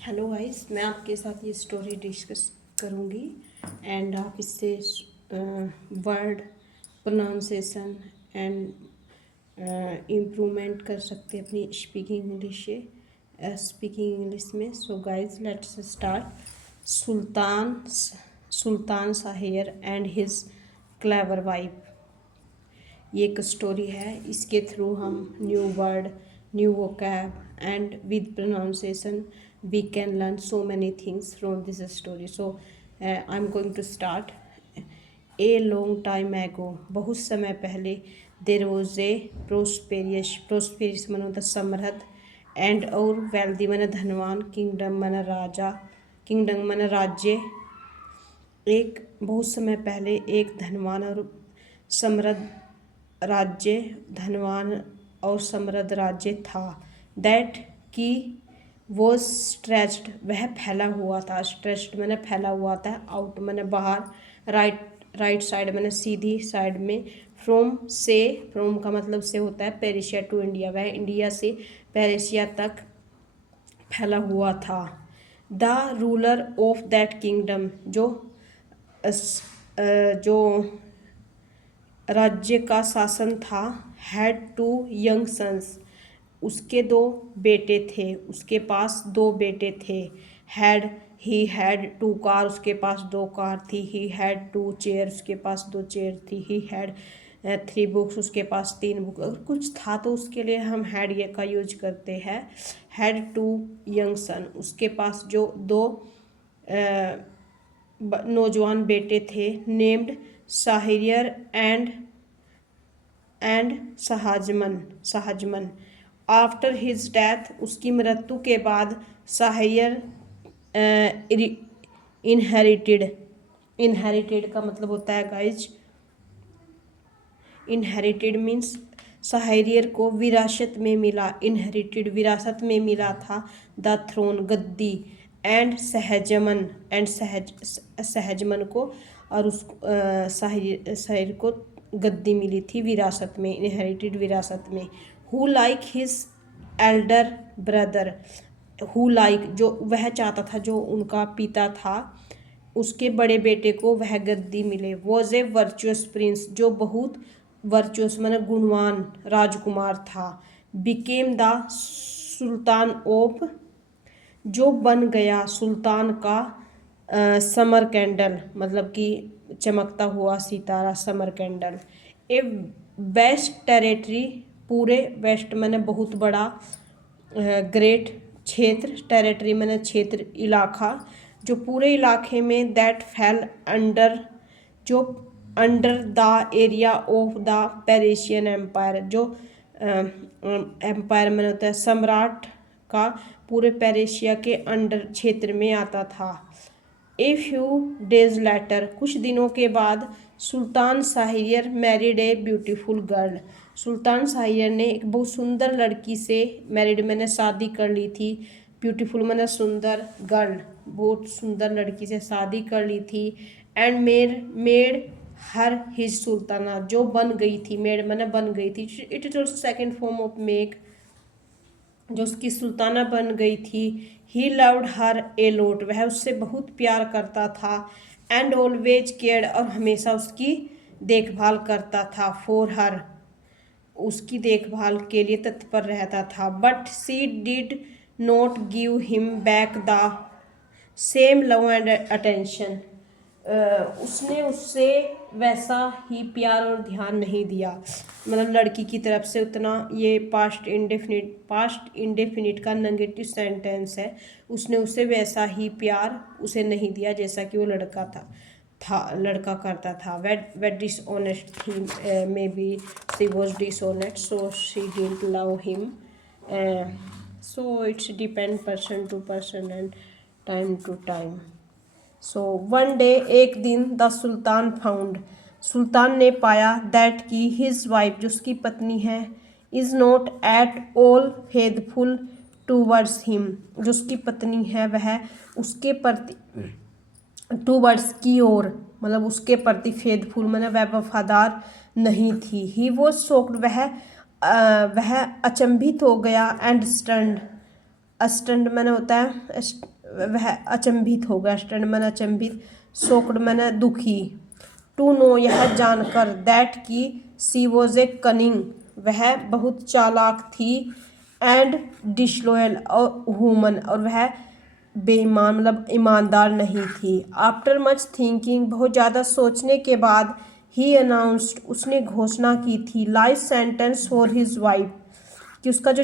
Hello guys, मैं आपके साथ ये स्टोरी डिस्कस करूँगी एंड आप इससे वर्ड प्रोनाउंसिएशन एंड इम्प्रूवमेंट कर सकते हैं अपनी स्पीकिंग इंग्लिश में। So guys, let's start. Sultan Shahir and his clever wife. ये एक स्टोरी है। इसके थ्रू हम new word, new vocab and with pronunciation we can learn so many things from this story. So I am going to start. A long time ago, बहुत समय पहले, there was a prosperous मन होता समृद्ध, and और wealthy मन धनवान, kingdom मन राज्य। एक बहुत समय पहले एक धनवान और समृद्ध राज्य था। दैट की वो स्ट्रेच्ड, वह फैला हुआ था। स्ट्रेच्ड मैंने फैला हुआ था, आउट मैंने बाहर, राइट साइड मैंने सीधी साइड में, फ्रोम का मतलब से होता है पेरिशिया टू इंडिया, वह इंडिया से पेरिशिया तक फैला हुआ था। The ruler of that kingdom, जो राज्य का शासन था, हैड टू यंग सन्स, उसके दो बेटे थे, उसके पास दो बेटे थे। ही हैड टू कार, उसके पास दो कार थी। ही हैड टू चेयर, उसके पास दो चेयर थी। ही हैड थ्री बुक्स, उसके पास तीन बुक। अगर कुछ था तो उसके लिए हम हैड ये का यूज करते हैं। हैड टू यंग सन, उसके पास जो दो नौजवान बेटे थे, named Shahryar and Shahzaman. After his death, उसकी मृत्यु के बाद, शाहरियर इनहेरिटेड का मतलब होता है गाइज, इनहेरिटेड मीन्स शाहरियर को विरासत में मिला, इनहेरिटेड विरासत में मिला था, द थ्रोन गद्दी, एंड सहजमन को, और उस शाहिर को गद्दी मिली थी विरासत में, इनहेरिटेड विरासत में। Who like his Elder brother, who like जो वह चाहता था, जो उनका पिता था, उसके बड़े बेटे को वह गद्दी मिले। वॉज ए वर्चुअस प्रिंस, जो बहुत वर्चुअस माने गुणवान राजकुमार था। बिकेम द सुल्तान ऑफ, जो बन गया सुल्तान का समर कैंडल, मतलब कि चमकता हुआ सितारा, समर कैंडल। ए वेस्ट टेरेटरी, पूरे वेस्ट मैंने बहुत बड़ा, ग्रेट क्षेत्र, टेरेटरी मैंने क्षेत्र, इलाका, जो पूरे इलाके में, दैट फेल अंडर, जो under the area of the Persian empire, जो एम्पायर में होता है सम्राट का, पूरे पेरिशिया के अंडर क्षेत्र में आता था। ए फ्यू डेज लेटर, कुछ दिनों के बाद, सुल्तान शाहरियर मैरिड ए ब्यूटीफुल गर्ल, सुल्तान शाहरियर ने एक बहुत सुंदर लड़की से मैरिड मैंने शादी कर ली थी। ब्यूटीफुल मैंने सुंदर, गर्ल बहुत सुंदर लड़की से शादी कर ली थी। And made her his Sultana, जो बन गई थी, मेड मैंने बन गई थी, it is also second form of make, जो उसकी सुल्ताना बन गई थी। He loved her a lot, वह उससे बहुत प्यार करता था। एंड ऑलवेज केयर्ड, और हमेशा उसकी देखभाल करता था। फॉर हर, उसकी देखभाल के लिए तत्पर रहता था। But she did not give him back the same love and attention, उसने उससे वैसा ही प्यार और ध्यान नहीं दिया, मतलब लड़की की तरफ से उतना। ये पास्ट इंडेफिनिट का नेगेटिव सेंटेंस है। उसने उसे वैसा ही प्यार उसे नहीं दिया जैसा कि वो लड़का करता था। Wait dishonest he, may be she was dishonest, so she didn't love him. So it's depend person to person and time to time. So one day, एक दिन, द सुल्तान फाउंड, सुल्तान ने पाया, दैट की हिज वाइफ, जो उसकी पत्नी है, is not at all faithful towards him, जो उसकी पत्नी है वह उसके प्रति, टूवर्ड्स की ओर, मतलब उसके प्रति फेथफुल मैंने वह वफादार नहीं थी। ही वो शॉक्ड, वह अचंभित हो गया। एंड स्टन्ड, स्टंट मैंने होता है वह अचंभित हो गया, स्टंट मैंने अचंभित, शॉक्ड मैंने दुखी, टू नो यह जानकर, दैट की सी वॉज ए कनिंग वह बहुत चालाक थी, एंड डिसलॉयल और वुमन और वह बेईमान मतलब ईमानदार नहीं थी। आफ्टर मच थिंकिंग बहुत ज़्यादा सोचने के बाद, ही अनाउंस्ड उसने घोषणा की थी, life sentence for his wife कि उसका जो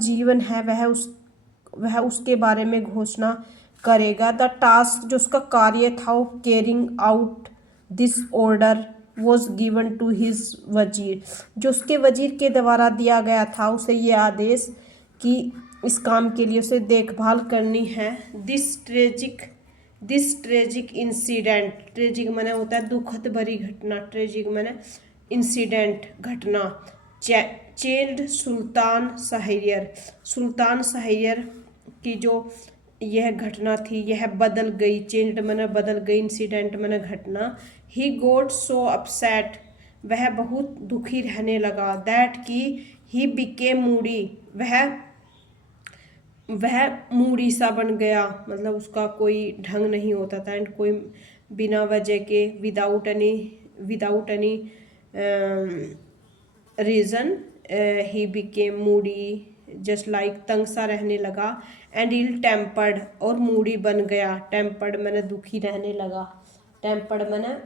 जीवन है वह उसके बारे में घोषणा करेगा। द टास्क जो उसका कार्य था वो carrying out this order was given to his वजीर, जो उसके वजीर के द्वारा दिया गया था उसे ये आदेश कि इस काम के लिए उसे देखभाल करनी है। दिस ट्रेजिक इंसिडेंट, ट्रेजिक माने होता है दुखद भरी घटना, ट्रेजिक माने इंसिडेंट घटना, चेंज्ड सुल्तान शाहरियार की जो यह घटना थी यह बदल गई, चेंज्ड माने बदल गई, इंसिडेंट माने घटना। ही गोट सो अपसेट वह बहुत दुखी रहने लगा, दैट की ही बिकेम मूडी वह मूडी सा बन गया, मतलब उसका कोई ढंग नहीं होता था, एंड कोई बिना वजह के without any reason he became Moody just like तंग सा रहने लगा, एंड इल टेम्पर्ड और मूडी बन गया, टेम्पर्ड मैंने दुखी रहने लगा, टेम्पर्ड मैंने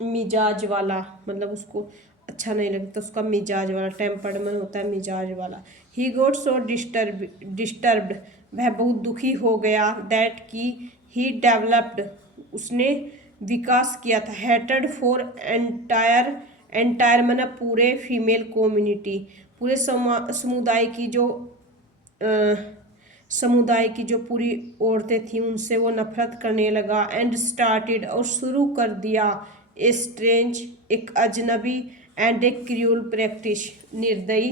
मिजाज वाला, मतलब उसको अच्छा नहीं लगता उसका मिजाज वाला, टेम्पर्ड मैंने होता है मिजाज वाला। ही गोट सो डिस्टर्ब्ड वह बहुत दुखी हो गया, दैट की ही डेवलप्ड उसने विकास किया था, हेटेड फॉर एंटायर मैंने पूरे फीमेल कम्युनिटी पूरे समुदाय की जो पूरी औरतें थीं उनसे वो नफरत करने लगा, एंड स्टार्टेड और शुरू कर दिया, ए स्ट्रेंज एक अजनबी, एंड ए क्रूअल प्रैक्टिस निर्दयी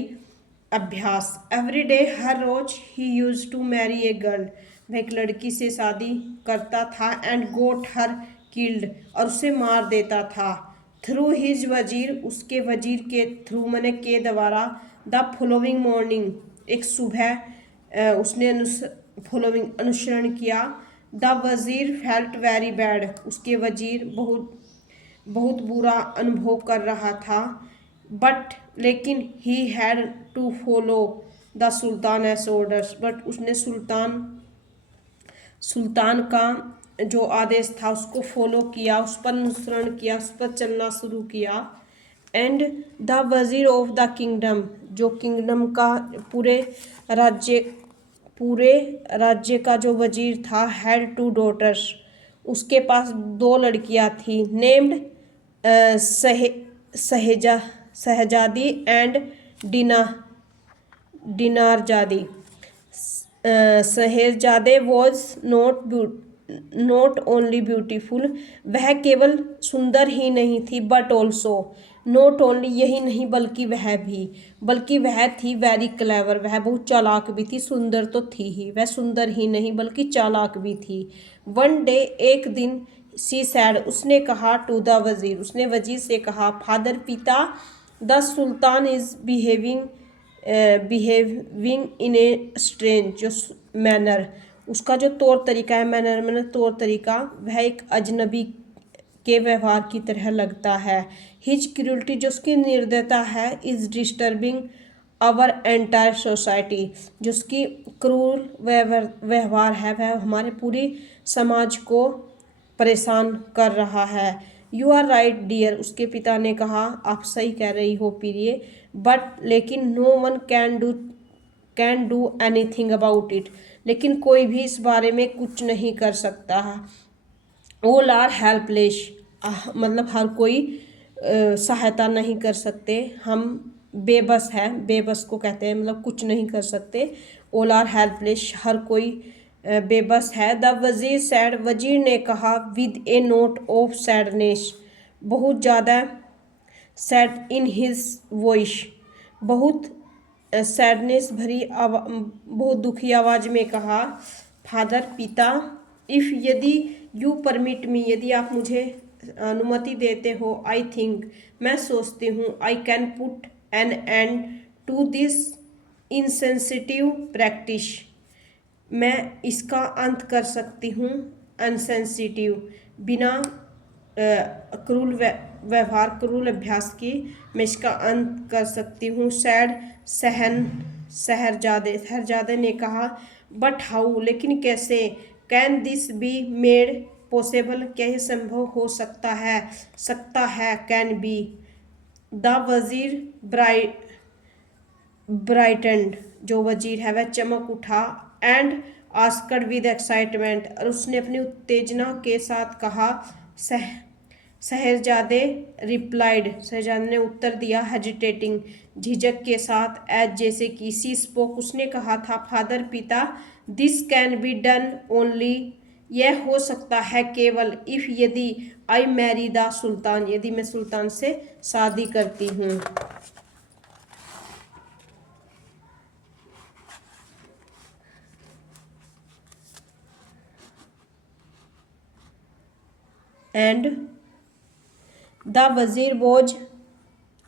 अभ्यास। एवरी डे हर रोज he use to marry a girl वह एक लड़की से शादी करता था, एंड गोट हर किल्ड और उसे मार देता था, थ्रू हिज वजीर उसके वजीर के थ्रू मैंने के द्वारा। द फॉलोइंग मॉर्निंग एक सुबह उसने फॉलोइंग अनुसरण किया। द वजीर फेल्ट वेरी बैड उसके वजीर बहुत बुरा अनुभव कर रहा था, बट लेकिन he had to follow the Sultan's orders but उसने सुल्तान का जो आदेश था उसको फॉलो किया, उस पर अनुसरण किया, उस पर चलना शुरू किया। एंड द वजीर ऑफ द किंगडम जो किंगडम का पूरे राज्य का जो वजीर था, हैड टू डॉटर्स उसके पास 2 लड़कियां थी, नेम्ड शहजादी एंड डिनारजादी। शहजादे वॉज नॉट ओनली ब्यूटीफुल वह केवल सुंदर ही नहीं थी, बट ऑल्सो नॉट ओनली यही नहीं बल्कि वह थी वेरी क्लेवर वह बहुत चालाक भी थी, सुंदर तो थी ही, वह सुंदर ही नहीं बल्कि चालाक भी थी। वन डे एक दिन, सी सैड उसने कहा, टू द वजीर उसने वजीर से कहा, फादर पिता, the sultan is behaving in a strange जो मैनर उसका जो तौर तरीका है, मैनर तौर तरीका, वह एक अजनबी के व्यवहार की तरह लगता है। हिज क्रूअल्टी जो उसकी निर्दयता है, is disturbing our entire society जो उसकी क्रूर व्यवहार है वह हमारे पूरी समाज को परेशान कर रहा है। यू आर राइट डियर उसके पिता ने कहा, आप सही कह रही हो प्रिय, बट लेकिन no one can do anything about it लेकिन कोई भी इस बारे में कुछ नहीं कर सकता है। ऑल आर हेल्पलेस मतलब हर कोई सहायता नहीं कर सकते, हम बेबस हैं, बेबस को कहते हैं मतलब कुछ नहीं कर सकते। ऑल आर हेल्पलेस हर कोई बेबस है। द वजीर सैड वजीर ने कहा, with A note of sadness बहुत ज़्यादा सैड इन हिज वॉइस बहुत सैडनेस भरी बहुत दुखी आवाज़ में कहा, फादर पिता, इफ़ यदि यू परमिट मी यदि आप मुझे अनुमति देते हो, आई थिंक मैं सोचती हूँ, I can put an end to this insensitive practice, मैं इसका अंत कर सकती हूँ। अनसेंसिटिव, बिना क्रूर व्यवहार, क्रूर अभ्यास की मैं इसका अंत कर सकती हूँ। सैड, शहरजादे ने कहा। बट हाउ, लेकिन कैसे। Can this be made possible, क्या यह संभव हो सकता है। Can be. द वजीर ब्राइटनड, जो वजीर है वह चमक उठा। एंड आस्कड विद एक्साइटमेंट, और उसने अपनी उत्तेजना के साथ कहा। शहरजादे रिप्लाइड, शहरजादे ने उत्तर दिया। हेजिटेटिंग, झिझक के साथ। एज, जैसे कि। सी स्पोक, उसने कहा था। फादर, पिता। This can be done only, यह हो सकता है केवल। इफ, यदि। आई मैरी द सुल्तान, यदि मैं सुल्तान से शादी करती हूँ। एंड द वजीर वॉज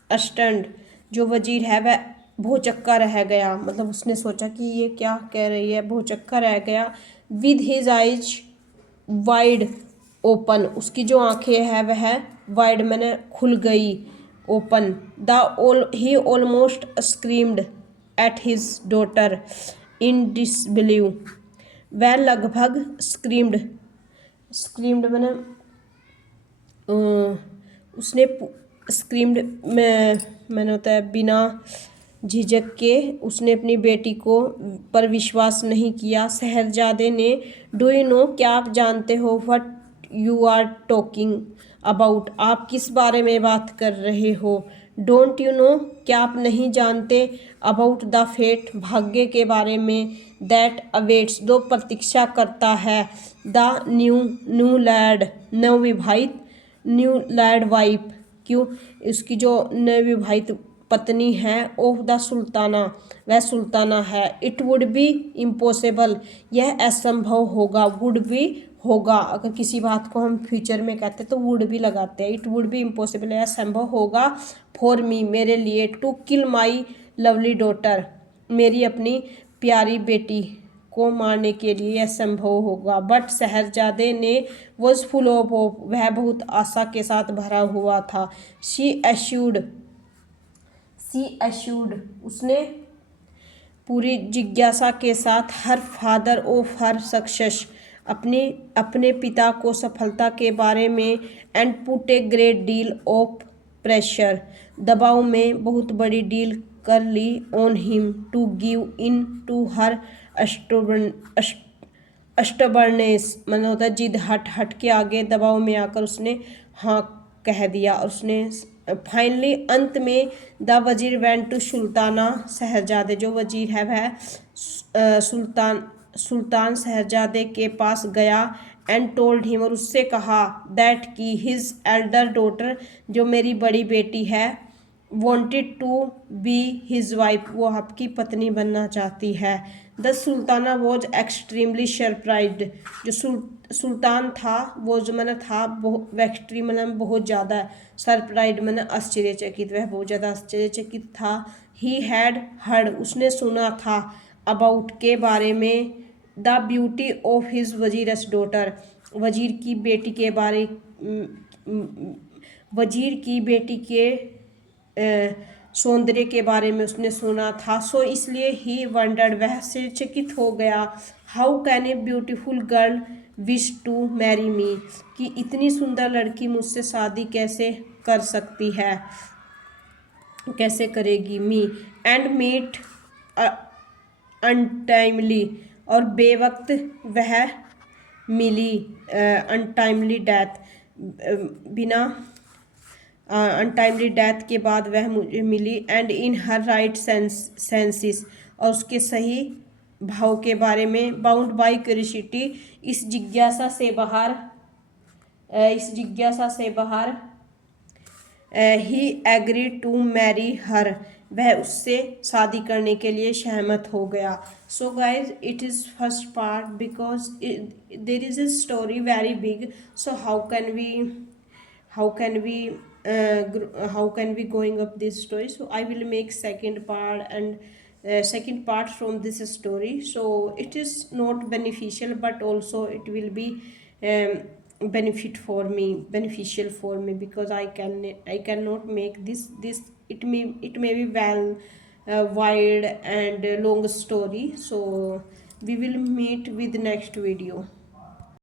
अस्टंड, जो वजीर है वह भौचक्का रह गया, मतलब उसने सोचा कि ये क्या कह रही है, भौचक्का रह गया। With his eyes wide open, उसकी जो आंखें हैं वह वाइड मैंने खुल गई, open. He almost screamed at his daughter in disbelieve, वह लगभग स्क्रीम्ड मैंने उसने स्क्रीम्ड में मैंने होता है बिना झिझक के उसने अपनी बेटी को पर विश्वास नहीं किया। शहरजादे ने। डू यू नो, क्या आप जानते हो। What you are talking about, आप किस बारे में बात कर रहे हो। डोंट यू नो, क्या आप नहीं जानते। अबाउट द फेट, भाग्य के बारे में। दैट अवेट्स, दो प्रतीक्षा करता है। द न्यू लैड, नवविवाहित। न्यू लैड वाइफ, क्यों, उसकी जो नवविवाहित पत्नी है। ऑफ द सुल्ताना, वह सुल्ताना है। इट वुड बी इम्पॉसिबल, यह असंभव होगा। वुड बी, होगा, अगर किसी बात को हम फ्यूचर में कहते हैं तो वुड भी लगाते हैं। इट वुड बी इम्पॉसिबल, यह असंभव होगा। फॉर मी, मेरे लिए। To kill my lovely daughter, मेरी अपनी प्यारी बेटी को मारने के लिए यह संभव होगा। बट शहरजादे ने वॉज फुल ऑफ होप, वह बहुत आशा के साथ भरा हुआ था। शी एश्यूर्ड, उसने पूरी जिज्ञासा के साथ। Her father of her success, अपने पिता को सफलता के बारे में। And put a great deal of pressure, दबाव में बहुत बड़ी डील कर ली। On him to give in to her stubbornness, मतलब होता है जिद, हट के आगे दबाव में आकर उसने हाँ कह दिया। और उसने फाइनली अंत में द वजीर वेंट टू सुल्ताना, शहरजादे जो वजीर है वह सुल्तान शहरजादे के पास गया। एंड टोल्ड हिम, और उससे कहा। दैट की हिज एल्डर डॉटर, जो मेरी बड़ी बेटी है। Wanted to be his wife, वो आपकी पत्नी बनना चाहती है। The Sultana was extremely surprised, जो सुल्तान था वो जो मैंने था एक्सट्रीम मतलब बहुत ज़्यादा सरप्राइज्ड मैंने आश्चर्यचकित, वह बहुत ज़्यादा आश्चर्यचकित था। ही हैड हर्ड, उसने सुना था। अबाउट, के बारे में। The beauty of his vizier's daughter, वजीर की बेटी के बारे वजीर की बेटी के सौंदर्य के बारे में उसने सुना था। सो इसलिए ही वंडर्ड, वह आश्चर्यचकित हो गया। How can a beautiful girl wish to marry me, कि इतनी सुंदर लड़की मुझसे शादी कैसे कर सकती है, कैसे करेगी। मी, एंड मीट अनटाइमली, और बेवक्त वह मिली। अनटाइमली डेथ, बिना अनटाइमली डेथ के बाद वह मुझे मिली। And in her right senses, और उसके सही भाव के बारे में। बाउंड बाई क्यूरियोसिटी, इस जिज्ञासा से बाहर। ही एग्री टू मैरी हर, वह उससे शादी करने के लिए सहमत हो गया। So guys, it is first part because there is a story very big. So how can we going up this story. So I will make second part, and second part from this story. So it is not beneficial, but also it will be beneficial for me, because I cannot make this. It may be well wide and long story. So we will meet with next video.